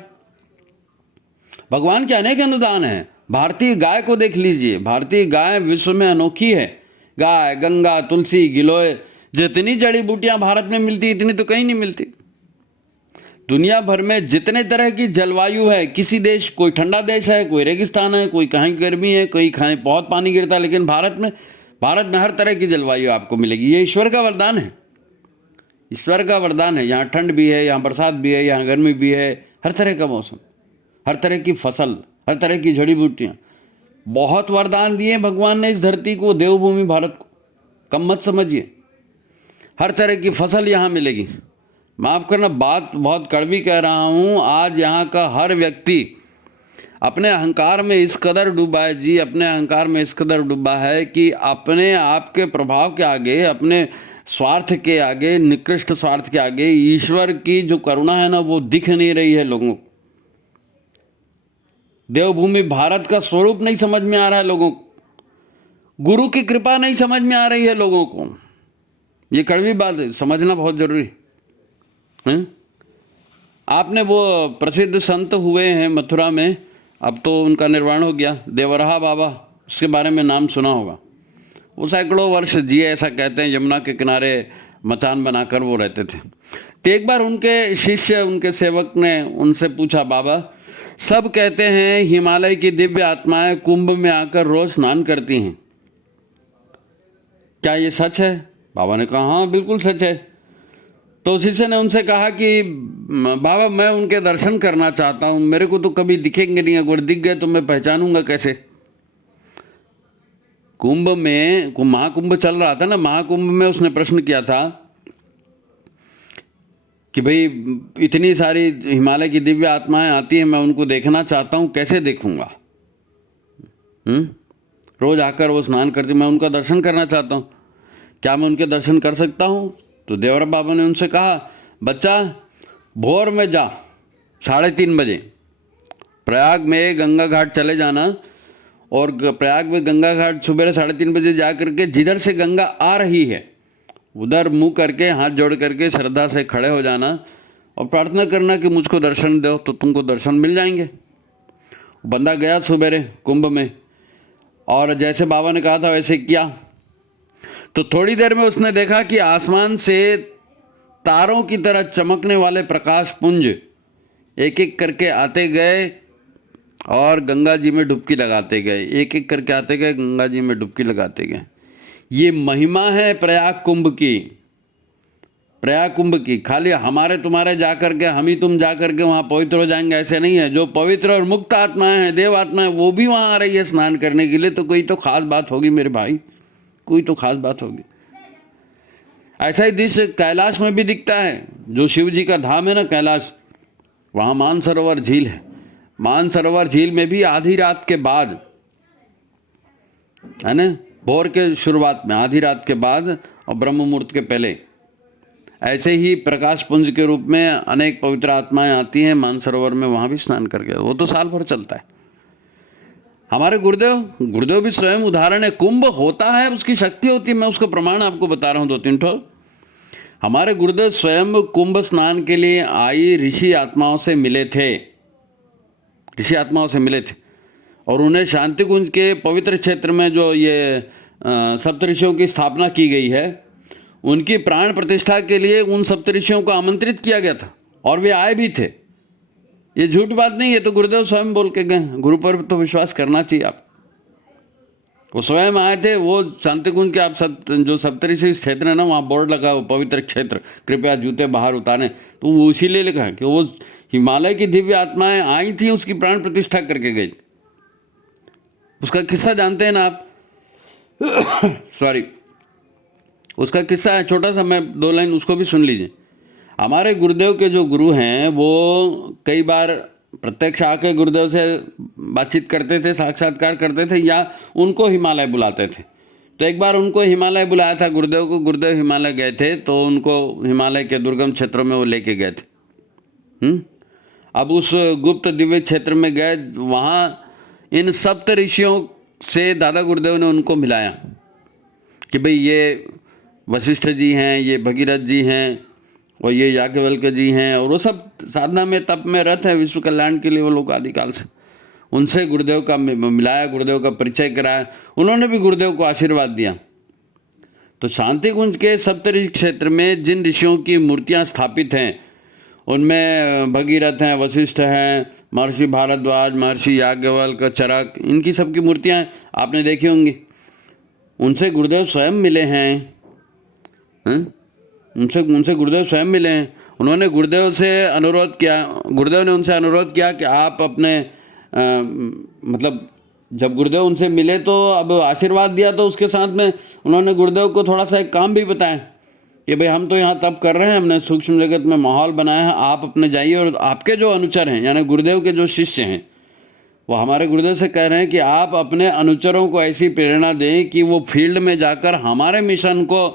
भगवान के अनेक अनुदान हैं। भारतीय गाय को देख लीजिए, भारतीय गाय विश्व में अनोखी है। गाय गंगा तुलसी गिलोय, जितनी जड़ी बूटियां भारत में मिलती इतनी तो कहीं नहीं मिलती। दुनिया भर में जितने तरह की जलवायु है, किसी देश, कोई ठंडा देश है, कोई रेगिस्तान है, कोई कहीं गर्मी है, कोई कहीं बहुत पानी गिरता है, लेकिन भारत में हर तरह की जलवायु आपको मिलेगी। ये ईश्वर का वरदान है, ईश्वर का वरदान है। यहाँ ठंड भी है, यहाँ बरसात भी है, यहाँ गर्मी भी है, हर तरह का मौसम, हर तरह की फसल, हर तरह की जड़ी बूटियाँ। बहुत वरदान दिए भगवान ने इस धरती को, देवभूमि भारत को, कम मत समझिए। हर तरह की फसल यहाँ मिलेगी। माफ़ करना, बात बहुत कड़वी कह रहा हूँ। आज यहाँ का हर व्यक्ति अपने अहंकार में इस कदर डूबा है जी, अपने अहंकार में इस कदर डूबा है कि अपने आप के प्रभाव के आगे, अपने स्वार्थ के आगे, निकृष्ट स्वार्थ के आगे ईश्वर की जो करुणा है ना, वो दिख नहीं रही है लोगों को। देवभूमि भारत का स्वरूप नहीं समझ में आ रहा है लोगों को, गुरु की कृपा नहीं समझ में आ रही है लोगों को। ये कड़वी बात है, समझना बहुत जरूरी है। आपने वो प्रसिद्ध संत हुए हैं मथुरा में, अब तो उनका निर्वाण हो गया, देवराहा बाबा, उसके बारे में नाम सुना होगा। वो सैकड़ों वर्ष जिए ऐसा कहते हैं, यमुना के किनारे मचान बनाकर वो रहते थे। तो एक बार उनके शिष्य, उनके सेवक ने उनसे पूछा, बाबा सब कहते हैं हिमालय की दिव्य आत्माएं कुंभ में आकर रोज स्नान करती हैं, क्या ये सच है? बाबा ने कहा हाँ बिल्कुल सच है। तो शिष्य ने उनसे कहा कि बाबा मैं उनके दर्शन करना चाहता हूँ, मेरे को तो कभी दिखेंगे नहीं, अगर दिख गए तो मैं पहचानूंगा कैसे? कुंभ में महाकुंभ चल रहा था ना, महाकुंभ में उसने प्रश्न किया था कि भाई इतनी सारी हिमालय की दिव्य आत्माएं आती हैं, मैं उनको देखना चाहता हूँ, कैसे देखूंगा? रोज आकर वो स्नान करती, मैं उनका दर्शन करना चाहता हूँ, क्या मैं उनके दर्शन कर सकता हूँ? तो देवरा बाबा ने उनसे कहा, बच्चा भोर में जा, 3:30 बजे प्रयाग में गंगा घाट चले जाना, और प्रयाग में गंगा घाट सुबह 3:30 बजे जा करके जिधर से गंगा आ रही है उधर मुंह करके हाथ जोड़ करके श्रद्धा से खड़े हो जाना और प्रार्थना करना कि मुझको दर्शन दो, तो तुमको दर्शन मिल जाएंगे। बंदा गया सुबेरे कुंभ में, और जैसे बाबा ने कहा था वैसे किया। तो थोड़ी देर में उसने देखा कि आसमान से तारों की तरह चमकने वाले प्रकाश पुंज एक एक करके आते गए और गंगा जी में डुबकी लगाते गए, एक एक करके आते गए, गंगा जी में डुबकी लगाते गए। ये महिमा है प्रयाग कुंभ की, प्रयाग कुंभ की। खाली हमारे तुम्हारे जा कर के, हम ही तुम जा कर के वहाँ पवित्र हो जाएंगे ऐसे नहीं है। जो पवित्र और मुक्त आत्माएं हैं, देव आत्माएं, वो भी वहाँ आ रही है स्नान करने के लिए। तो कोई तो खास बात होगी मेरे भाई, कोई तो खास बात होगी। ऐसा ही दृश्य कैलाश में भी दिखता है, जो शिव जी का धाम है ना कैलाश, वहाँ मानसरोवर झील है। मानसरोवर झील में भी आधी रात के बाद, है ना, भोर के शुरुआत में, आधी रात के बाद और ब्रह्म मुहूर्त के पहले ऐसे ही प्रकाश पुंज के रूप में अनेक पवित्र आत्माएं आती हैं मानसरोवर में, वहाँ भी स्नान करके, वो तो साल भर चलता है। हमारे गुरुदेव भी स्वयं उदाहरण है। कुंभ होता है, उसकी शक्ति होती है, मैं उसका प्रमाण आपको बता रहा हूँ 2-3 ठो। हमारे गुरुदेव स्वयं कुंभ स्नान के लिए आई ऋषि आत्माओं से मिले थे, और उन्हें शांति कुंज के पवित्र क्षेत्र में जो ये सप्तऋषियों की स्थापना की गई है, उनकी प्राण प्रतिष्ठा के लिए उन सप्तऋषियों को आमंत्रित किया गया था और वे आए भी थे। ये झूठ बात नहीं है, तो गुरुदेव स्वयं बोल के गए। गुरु पर तो विश्वास करना चाहिए आप। वो स्वयं आए थे। वो शांति कुंज के आप जो सप्तऋषि क्षेत्र है ना, वहाँ बोर्ड लगा हो पवित्र क्षेत्र, कृपया जूते बाहर उतारें, तो वो इसीलिए लिखा है कि वो हिमालय की दिव्य आत्माएं आई थी, उसकी प्राण प्रतिष्ठा करके गई। उसका किस्सा जानते हैं ना आप? सॉरी, उसका किस्सा है छोटा सा, मैं 2 लाइन उसको भी सुन लीजिए। हमारे गुरुदेव के जो गुरु हैं वो कई बार प्रत्यक्ष आके गुरुदेव से बातचीत करते थे, साक्षात्कार करते थे, या उनको हिमालय बुलाते थे। तो एक बार उनको हिमालय बुलाया था गुरुदेव को, गुरुदेव हिमालय गए थे, तो उनको हिमालय के दुर्गम क्षेत्रों में वो लेके गए थे। अब उस गुप्त दिव्य क्षेत्र में गए, वहाँ इन सप्त ऋषियों से दादा गुरुदेव ने उनको मिलाया कि भाई ये वशिष्ठ जी हैं, ये भगीरथ जी हैं, और ये याज्ञवल्क्य जी हैं, और वो सब साधना में तप में रत है, विश्व कल्याण के लिए वो लोग आदिकाल से। उनसे गुरुदेव का मिलाया, गुरुदेव का परिचय कराया, उन्होंने भी गुरुदेव को आशीर्वाद दिया। तो शांति कुंज के सप्तऋषि क्षेत्र में जिन ऋषियों की मूर्तियां स्थापित हैं, उनमें भगीरथ हैं, वशिष्ठ हैं, महर्षि भारद्वाज, महर्षि याज्ञवल्क्य, चरक, इनकी सबकी मूर्तियां आपने देखी होंगी। उनसे गुरुदेव स्वयं मिले हैं। उनसे गुरुदेव स्वयं मिले हैं। उन्होंने गुरुदेव से अनुरोध किया, गुरुदेव ने उनसे अनुरोध किया कि आप अपने मतलब जब गुरुदेव उनसे मिले तो अब आशीर्वाद दिया, तो उसके साथ में उन्होंने गुरुदेव को थोड़ा सा एक काम भी बताया कि भाई हम तो यहाँ तप कर रहे हैं, हमने सूक्ष्म जगत में माहौल बनाया है, आप अपने जाइए, और आपके जो अनुचर हैं यानी गुरुदेव के जो शिष्य हैं, वो हमारे गुरुदेव से कह रहे हैं कि आप अपने अनुचरों को ऐसी प्रेरणा दें कि वो फील्ड में जाकर हमारे मिशन को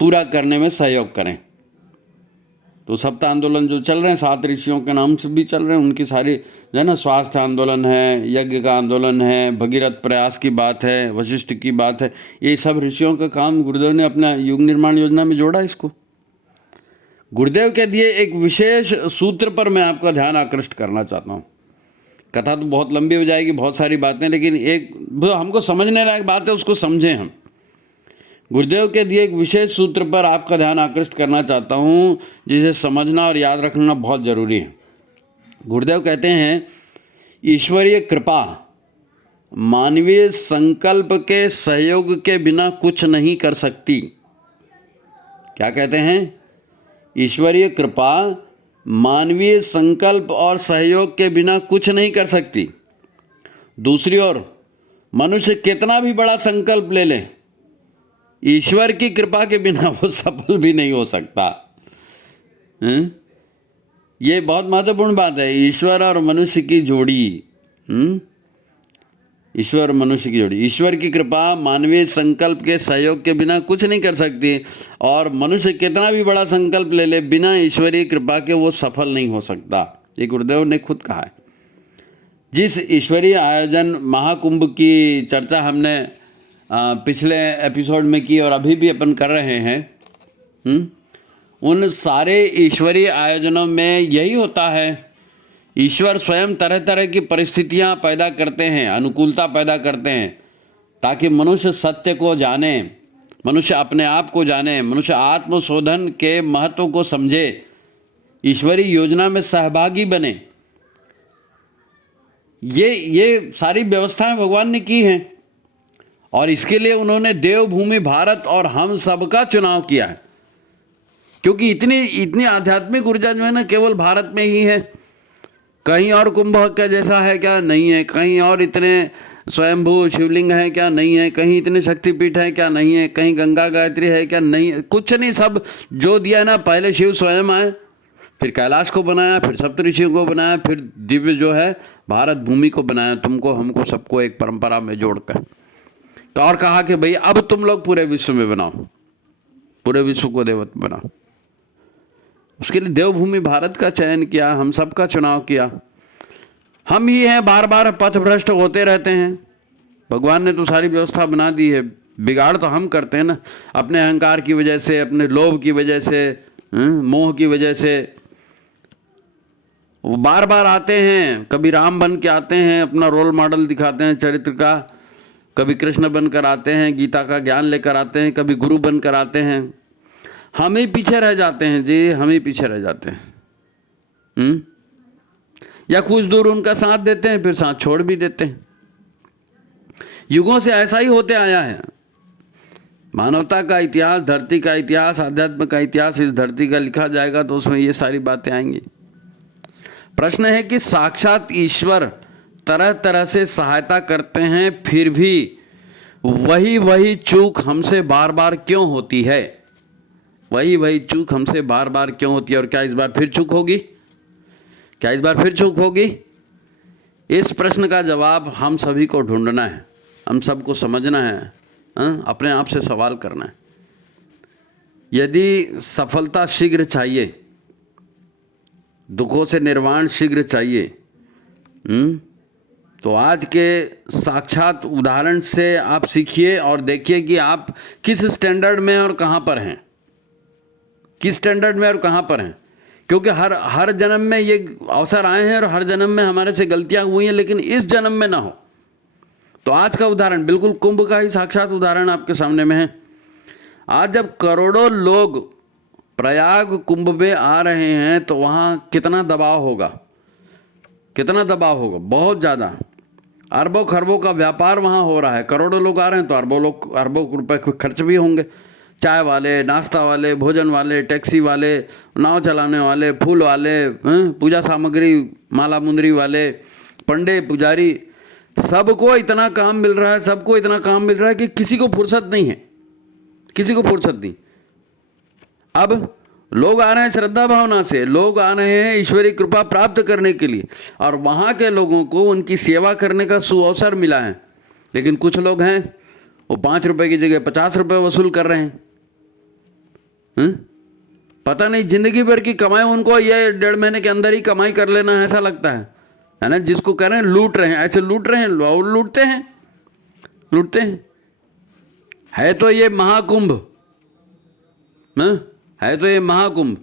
पूरा करने में सहयोग करें। तो सप्त आंदोलन जो चल रहे हैं 7 ऋषियों के नाम से भी चल रहे हैं, उनकी सारी जो है ना, स्वास्थ्य आंदोलन है, यज्ञ का आंदोलन है, भगीरथ प्रयास की बात है, वशिष्ठ की बात है, ये सब ऋषियों का काम गुरुदेव ने अपना युग निर्माण योजना में जोड़ा। इसको गुरुदेव के दिए एक विशेष सूत्र पर मैं आपका ध्यान आकृष्ट करना चाहता हूँ। कथा तो बहुत लंबी हो जाएगी, बहुत सारी बातें, लेकिन एक हमको समझने लायक बात है, उसको समझें हम। गुरुदेव के दिए एक विशेष सूत्र पर आपका ध्यान आकृष्ट करना चाहता हूँ, जिसे समझना और याद रखना बहुत ज़रूरी है। गुरुदेव कहते हैं, ईश्वरीय कृपा मानवीय संकल्प के सहयोग के बिना कुछ नहीं कर सकती। क्या कहते हैं? ईश्वरीय कृपा मानवीय संकल्प और सहयोग के बिना कुछ नहीं कर सकती। दूसरी ओर मनुष्य कितना भी बड़ा संकल्प ले ले, ईश्वर की कृपा के बिना वो सफल भी नहीं हो सकता। ये बहुत महत्वपूर्ण बात है। ईश्वर और मनुष्य की जोड़ी, ईश्वर और मनुष्य की जोड़ी, ईश्वर की कृपा मानवीय संकल्प के सहयोग के बिना कुछ नहीं कर सकती, और मनुष्य कितना भी बड़ा संकल्प ले ले, बिना ईश्वरीय कृपा के वो सफल नहीं हो सकता। ये गुरुदेव ने खुद कहा है। जिस ईश्वरीय आयोजन महाकुंभ की चर्चा हमने पिछले एपिसोड में की और अभी भी अपन कर रहे हैं, उन सारे ईश्वरीय आयोजनों में यही होता है। ईश्वर स्वयं तरह तरह की परिस्थितियां पैदा करते हैं, अनुकूलता पैदा करते हैं, ताकि मनुष्य सत्य को जाने, मनुष्य अपने आप को जाने, मनुष्य आत्मशोधन के महत्व को समझे, ईश्वरीय योजना में सहभागी बने। ये सारी व्यवस्थाएं भगवान ने की हैं, और इसके लिए उन्होंने देवभूमि भारत और हम सबका चुनाव किया है। क्योंकि इतनी आध्यात्मिक ऊर्जा जो है ना, केवल भारत में ही है। कहीं और कुंभ का जैसा है क्या? नहीं है। कहीं और इतने स्वयंभू शिवलिंग है क्या? नहीं है। कहीं इतने शक्तिपीठ है क्या? नहीं है। कहीं गंगा गायत्री है क्या? नहीं है। कुछ नहीं। सब जो दिया ना, पहले शिव स्वयं आए, फिर कैलाश को बनाया, फिर सप्तऋषियों को बनाया, फिर दिव्य जो है भारत भूमि को बनाया, तुमको हमको सबको एक परंपरा में जोड़कर। तो और कहा कि भाई अब तुम लोग पूरे विश्व में बनाओ, पूरे विश्व को देवत्व बनाओ। उसके लिए देवभूमि भारत का चयन किया, हम सबका चुनाव किया। हम ही हैं बार बार पथभ्रष्ट होते रहते हैं। भगवान ने तो सारी व्यवस्था बना दी है, बिगाड़ तो हम करते हैं ना, अपने अहंकार की वजह से, अपने लोभ की वजह से, मोह की वजह से। वो बार बार आते हैं, कभी राम बन के आते हैं, अपना रोल मॉडल दिखाते हैं चरित्र का, कभी कृष्ण बनकर आते हैं, गीता का ज्ञान लेकर आते हैं, कभी गुरु बनकर आते हैं। हम ही पीछे रह जाते हैं जी, हम ही पीछे रह जाते हैं। या कुछ दूर उनका साथ देते हैं, फिर साथ छोड़ भी देते हैं। युगों से ऐसा ही होते आया है। मानवता का इतिहास, धरती का इतिहास, आध्यात्म का इतिहास इस धरती का लिखा जाएगा तो उसमें ये सारी बातें आएंगी। प्रश्न है कि साक्षात ईश्वर तरह तरह से सहायता करते हैं, फिर भी वही वही चूक हमसे बार बार क्यों होती है? वही वही चूक हमसे बार बार क्यों होती है? और क्या इस बार फिर चूक होगी? क्या इस बार फिर चूक होगी? इस प्रश्न का जवाब हम सभी को ढूंढना है, हम सबको समझना है, अपने आप से सवाल करना है। यदि सफलता शीघ्र चाहिए, दुखों से निर्वाण शीघ्र चाहिए, तो आज के साक्षात उदाहरण से आप सीखिए और देखिए कि आप किस स्टैंडर्ड में और कहाँ पर हैं, किस स्टैंडर्ड में और कहाँ पर हैं। क्योंकि हर जन्म में ये अवसर आए हैं और हर जन्म में हमारे से गलतियाँ हुई हैं, लेकिन इस जन्म में ना हो। तो आज का उदाहरण बिल्कुल कुंभ का ही साक्षात उदाहरण आपके सामने में है। आज जब करोड़ों लोग प्रयाग कुंभ में आ रहे हैं तो वहाँ कितना दबाव होगा, कितना दबाव होगा, बहुत ज़्यादा। अरबों खरबों का व्यापार वहाँ हो रहा है, करोड़ों लोग आ रहे हैं तो अरबों रुपए खर्च भी होंगे। चाय वाले, नाश्ता वाले, भोजन वाले, टैक्सी वाले, नाव चलाने वाले, फूल वाले, पूजा सामग्री, माला मुंदरी वाले, पंडे, पुजारी, सबको इतना काम मिल रहा है, सबको इतना काम मिल रहा है कि किसी को फुर्सत नहीं है, किसी को फुर्सत नहीं। अब लोग आ रहे हैं श्रद्धा भावना से, लोग आ रहे हैं ईश्वरीय कृपा प्राप्त करने के लिए, और वहाँ के लोगों को उनकी सेवा करने का सुअवसर मिला है। लेकिन कुछ लोग हैं वो 5 रुपए की जगह 50 रुपए वसूल कर रहे हैं। पता नहीं जिंदगी भर की कमाई उनको ये 1.5 महीने के अंदर ही कमाई कर लेना है, ऐसा लगता है ना। जिसको कह रहे हैं लूट रहे हैं, ऐसे लूट रहे हैं और लूटते हैं, लूटते हैं। है तो ये महाकुंभ, है तो ये महाकुंभ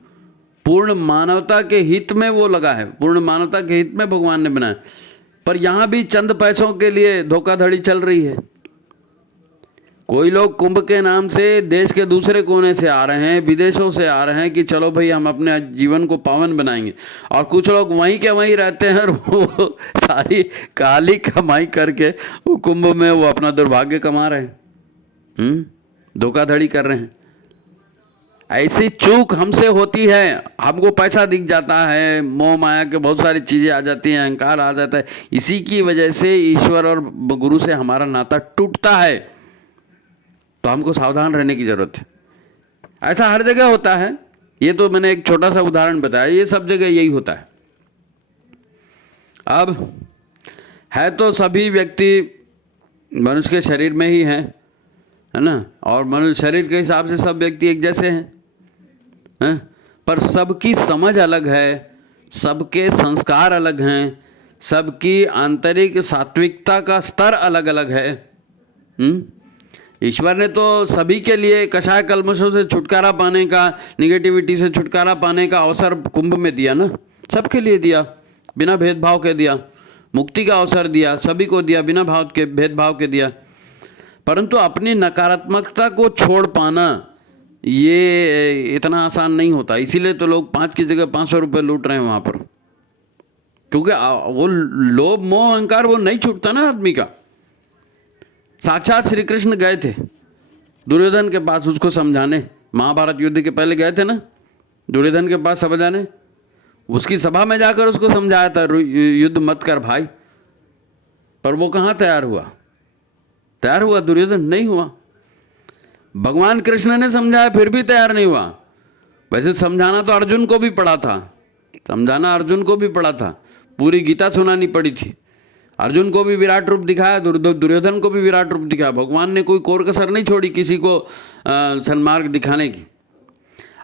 पूर्ण मानवता के हित में वो लगा है, पूर्ण मानवता के हित में भगवान ने बनाया। पर यहाँ भी चंद पैसों के लिए धोखाधड़ी चल रही है। कोई लोग कुंभ के नाम से देश के दूसरे कोने से आ रहे हैं, विदेशों से आ रहे हैं कि चलो भाई हम अपने जीवन को पावन बनाएंगे, और कुछ लोग वहीं के वहीं रहते हैं और वो सारी काली कमाई करके वो कुंभ में वो अपना दुर्भाग्य कमा रहे हैं, धोखाधड़ी कर रहे हैं। ऐसी चूक हमसे होती है। हमको पैसा दिख जाता है, मोह माया के बहुत सारी चीज़ें आ जाती हैं, अहंकार आ जाता है। इसी की वजह से ईश्वर और गुरु से हमारा नाता टूटता है। तो हमको सावधान रहने की ज़रूरत है। ऐसा हर जगह होता है, ये तो मैंने एक छोटा सा उदाहरण बताया, ये सब जगह यही होता है। अब है तो सभी व्यक्ति मनुष्य के शरीर में ही है ना, और मनुष्य शरीर के हिसाब से सब व्यक्ति एक जैसे हैं, पर सबकी समझ अलग है, सबके संस्कार अलग हैं, सबकी आंतरिक सात्विकता का स्तर अलग अलग है। ईश्वर ने तो सभी के लिए कषाय कल्मशों से छुटकारा पाने का, निगेटिविटी से छुटकारा पाने का अवसर कुंभ में दिया ना, सबके लिए दिया, बिना भेदभाव के दिया। मुक्ति का अवसर दिया, सभी को दिया, बिना भेदभाव के दिया। परंतु अपनी नकारात्मकता को छोड़ पाना ये इतना आसान नहीं होता। इसीलिए तो लोग 5 की जगह 500 रुपये लूट रहे हैं वहाँ पर, क्योंकि वो लोभ मोह अहंकार वो नहीं छूटता ना आदमी का। साक्षात श्री कृष्ण गए थे दुर्योधन के पास उसको समझाने, महाभारत युद्ध के पहले गए थे ना दुर्योधन के पास समझाने, उसकी सभा में जाकर उसको समझाया था युद्ध मत कर भाई। पर वो कहाँ तैयार हुआ? तैयार हुआ दुर्योधन? नहीं हुआ। भगवान कृष्ण ने समझाया फिर भी तैयार नहीं हुआ। वैसे समझाना तो अर्जुन को भी पड़ा था, समझाना अर्जुन को भी पड़ा था, पूरी गीता सुनानी पड़ी थी। अर्जुन को भी विराट रूप दिखाया, दुर्योधन को भी विराट रूप दिखाया। भगवान ने कोई कोर कसर नहीं छोड़ी किसी को सन्मार्ग दिखाने की।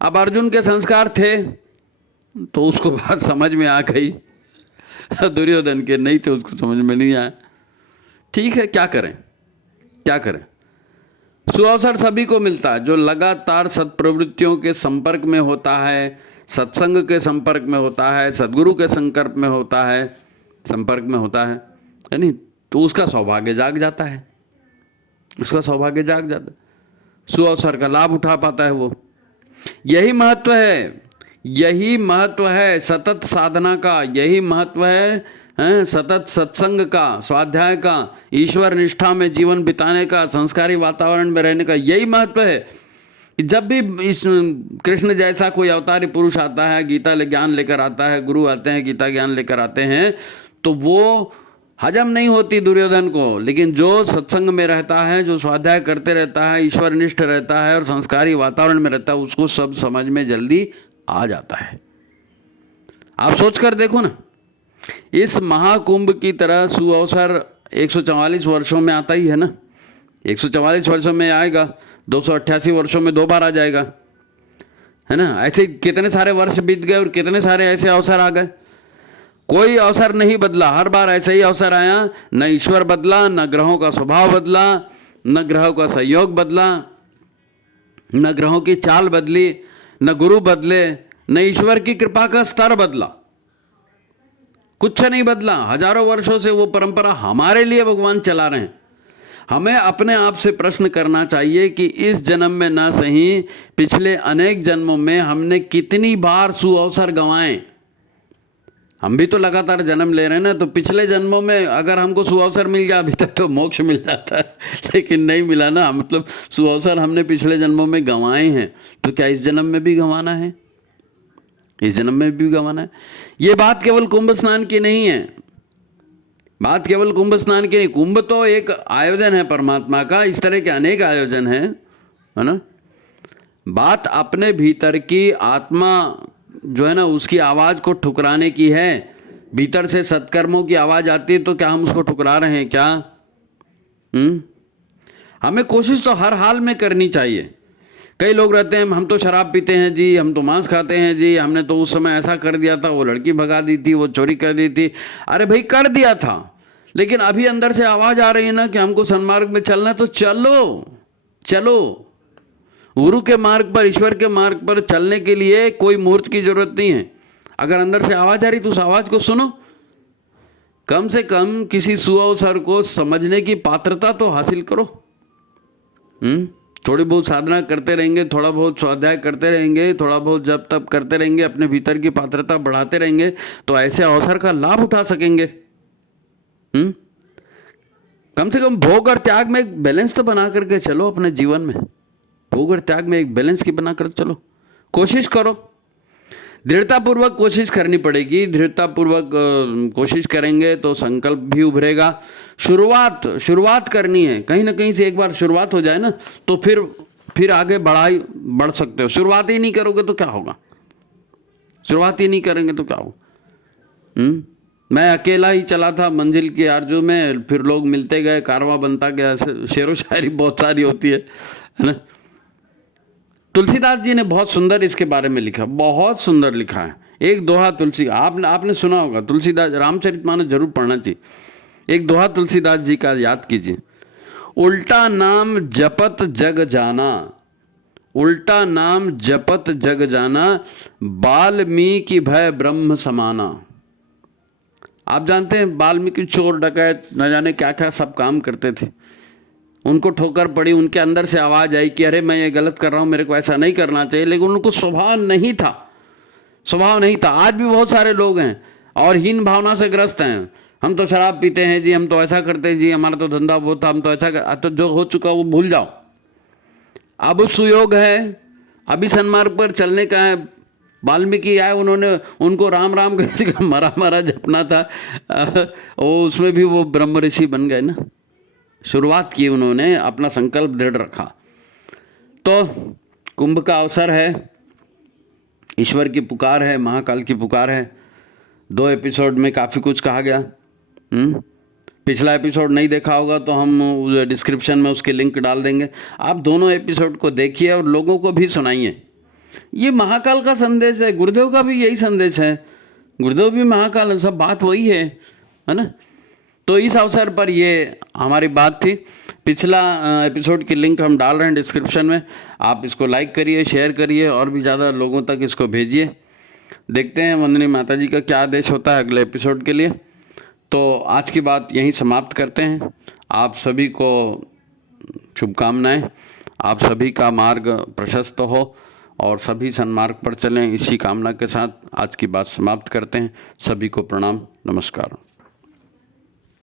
अब अर्जुन के संस्कार थे तो उसको बात समझ में आ गई, दुर्योधन के नहीं थे, उसको समझ में नहीं आया। ठीक है, क्या करें, क्या करें। सुअवसर सभी को मिलता है जो लगातार सत्प्रवृत्तियों के संपर्क में होता है, सत्संग के संपर्क में होता है, सद्गुरु के संपर्क में होता है, संपर्क में होता है नहीं, तो उसका सौभाग्य जाग जाता है, उसका सौभाग्य जाग जाता है, सुअवसर का लाभ उठा पाता है वो। यही महत्व है, यही महत्व है सतत साधना का, यही महत्व है सतत सत्संग का, स्वाध्याय का, ईश्वर निष्ठा में जीवन बिताने का, संस्कारी वातावरण में रहने का। यही महत्व है कि जब भी इस कृष्ण जैसा कोई अवतारी पुरुष आता है, गीता ज्ञान लेकर आता है, गुरु आते हैं गीता ज्ञान लेकर आते हैं, तो वो हजम नहीं होती दुर्योधन को, लेकिन जो सत्संग में रहता है, जो स्वाध्याय करते रहता है, ईश्वर निष्ठ रहता है और संस्कारी वातावरण में रहता है, उसको सब समझ में जल्दी आ जाता है। आप सोच कर देखो ना, इस महाकुंभ की तरह सुअवसर 144 वर्षों में आता ही है ना, 144 वर्षों में आएगा, 288 वर्षों में 2 बार आ जाएगा, है ना। ऐसे कितने सारे वर्ष बीत गए और कितने सारे ऐसे अवसर आ गए, कोई अवसर नहीं बदला, हर बार ऐसे ही अवसर आया। न ईश्वर बदला, न ग्रहों का स्वभाव बदला, न ग्रहों का संयोग बदला, न ग्रहों की चाल बदली, न गुरु बदले, न ईश्वर की कृपा का स्तर बदला, कुछ नहीं बदला। हजारों वर्षों से वो परंपरा हमारे लिए भगवान चला रहे हैं। हमें अपने आप से प्रश्न करना चाहिए कि इस जन्म में ना सही, पिछले अनेक जन्मों में हमने कितनी बार सुअवसर गंवाए। हम भी तो लगातार जन्म ले रहे हैं ना, तो पिछले जन्मों में अगर हमको सुअवसर मिल गया, अभी तक तो मोक्ष मिल जाता है, लेकिन नहीं मिला ना, मतलब सुअवसर हमने पिछले जन्मों में गंवाए हैं, तो क्या इस जन्म में भी गंवाना है, इस जन्म में भी गंवाना है। ये बात केवल कुंभ स्नान की नहीं है, बात केवल कुंभ स्नान की नहीं। कुंभ तो एक आयोजन है परमात्मा का, इस तरह के अनेक आयोजन हैं, है ना। बात अपने भीतर की आत्मा जो है ना, उसकी आवाज़ को ठुकराने की है। भीतर से सत्कर्मों की आवाज़ आती है, तो क्या हम उसको ठुकरा रहे हैं क्या? हमें कोशिश तो हर हाल में करनी चाहिए। कई लोग रहते हैं, हम तो शराब पीते हैं जी, हम तो मांस खाते हैं जी, हमने तो उस समय ऐसा कर दिया था, वो लड़की भगा दी थी, वो चोरी कर दी थी। अरे भाई, कर दिया था, लेकिन अभी अंदर से आवाज़ आ रही है ना कि हमको सन्मार्ग में चलना है, तो चलो चलो। गुरु के मार्ग पर, ईश्वर के मार्ग पर चलने के लिए कोई मुहूर्त की जरूरत नहीं है। अगर अंदर से आवाज़ आ रही तो उस आवाज़ को सुनो। कम से कम किसी सुअवसर को समझने की पात्रता तो हासिल करो। थोड़ी बहुत साधना करते रहेंगे, थोड़ा बहुत स्वाध्याय करते रहेंगे, थोड़ा बहुत जप तप करते रहेंगे, अपने भीतर की पात्रता बढ़ाते रहेंगे, तो ऐसे अवसर का लाभ उठा सकेंगे। कम से कम भोग और त्याग में एक बैलेंस तो बना करके चलो अपने जीवन में। भोग और त्याग में एक बैलेंस की बना कर चलो, कोशिश करो। दृढ़तापूर्वक कोशिश करनी पड़ेगी, दृढ़तापूर्वक कोशिश करेंगे तो संकल्प भी उभरेगा। शुरुआत करनी है, कहीं ना कहीं से एक बार शुरुआत हो जाए ना, तो फिर आगे बढ़ सकते हो। शुरुआत ही नहीं करोगे तो क्या होगा, शुरुआत ही नहीं करेंगे तो क्या होगा। मैं अकेला ही चला था मंजिल की आरजू में, फिर लोग मिलते गए, कारवां बनता गया। शेरो शायरी बहुत सारी होती है ना। तुलसीदास जी ने बहुत सुंदर इसके बारे में लिखा, बहुत सुंदर लिखा है। एक दोहा तुलसी, आपने सुना होगा, तुलसीदास रामचरितमानस जरूर पढ़ना चाहिए। एक दोहा तुलसीदास जी का याद कीजिए। उल्टा नाम जपत जग जाना, उल्टा नाम जपत जग जाना, वाल्मीकि भय ब्रह्म समाना। आप जानते हैं वाल्मीकि चोर डकैत न जाने क्या क्या सब काम करते थे। उनको ठोकर पड़ी, उनके अंदर से आवाज़ आई कि अरे मैं ये गलत कर रहा हूँ, मेरे को ऐसा नहीं करना चाहिए, लेकिन उनको स्वभाव नहीं था, स्वभाव नहीं था। आज भी बहुत सारे लोग हैं और हीन भावना से ग्रस्त हैं। हम तो शराब पीते हैं जी, हम तो ऐसा करते हैं जी, हमारा तो धंधा बहुत था, हम तो ऐसा तो जो हो चुका वो भूल जाओ। अब सुयोग है, अभी सन्मार्ग पर चलने का है। वाल्मीकि आए, उन्होंने उनको राम राम करके मरा जपना था, वो उसमें भी वो ब्रह्म ऋषि बन गए ना। शुरुआत की उन्होंने, अपना संकल्प दृढ़ रखा। तो कुंभ का अवसर है, ईश्वर की पुकार है, महाकाल की पुकार है। 2 एपिसोड में काफ़ी कुछ कहा गया। पिछला एपिसोड नहीं देखा होगा तो हम डिस्क्रिप्शन में उसके लिंक डाल देंगे, आप दोनों एपिसोड को देखिए और लोगों को भी सुनाइए। ये महाकाल का संदेश है, गुरुदेव का भी यही संदेश है, गुरुदेव भी महाकाल है, सब बात वही है ना। तो इस अवसर पर ये हमारी बात थी। पिछला एपिसोड की लिंक हम डाल रहे हैं डिस्क्रिप्शन में, आप इसको लाइक करिए, शेयर करिए और भी ज़्यादा लोगों तक इसको भेजिए। देखते हैं वंदनी माता जी का क्या आदेश होता है अगले एपिसोड के लिए। तो आज की बात यहीं समाप्त करते हैं। आप सभी को शुभकामनाएं, आप सभी का मार्ग प्रशस्त हो और सभी सन्मार्ग पर चलें, इसी कामना के साथ आज की बात समाप्त करते हैं। सभी को प्रणाम, नमस्कार।